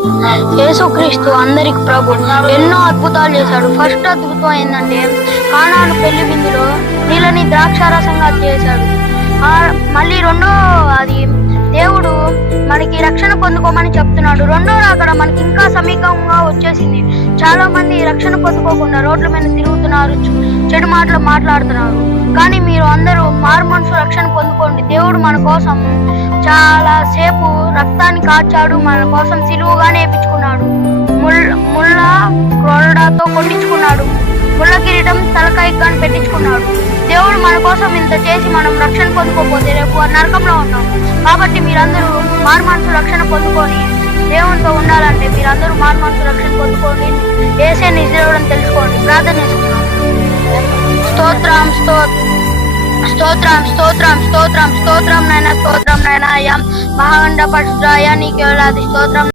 యేసుక్రీస్తు అందరికి ప్రభు. ఎన్నో అద్భుతాలు చేశాడు. ఫస్ట్ అద్భుతం ఏంటంటే కానాను పెళ్లి విందులో నీళ్ళని ద్రాక్షారసంగా చేశాడు. మళ్ళీ అది దేవుడు మనకి రక్షణ పొందుకోమని చెప్తున్నాడు. అక్కడ మనకి ఇంకా సమీపంగా వచ్చేసింది. చాలా మంది రక్షణ పొందుకోకుండా రోడ్ల మీద తిరుగుతున్నారు, చెడు మాటలు మాట్లాడుతున్నారు. కానీ మీరు అందరూ మారు మనసు రక్షణ పొందుకోండి. దేవుడు మన కోసం చాలా సేపు రక్తాన్ని కార్చాడు, మన కోసం సిలువగానే వేయించుకున్నాడు, ముళ్ళ క్రోడతో కొట్టించుకున్నాడు, ముళ్ళ కిరీటం తలకాయ కానీ పెట్టించుకున్నాడు. దేవుడు మన కోసం ఇంత చేసి మనం రక్షణ పొందుకోకపోతే రేపు నరకంలో ఉన్నాం. కాబట్టి మీరందరూ మారు మనసు రక్షణ పొందుకొని దేవునితో ఉండాలంటే మీరందరూ మారు మనసు రక్షణ పొందుకొని యేసే నిజం తెలుసుకోండి. ప్రార్థన చేసుకున్నాం. స్తోత్రం స్తోత్రం స్తోత్రం స్తోత్రం స్తోత్రం నాయన, స్తోత్రం నాయన. అయ్యా మహాగండ పరిశుద్ధాయ నీకే వేలాది స్తోత్రం.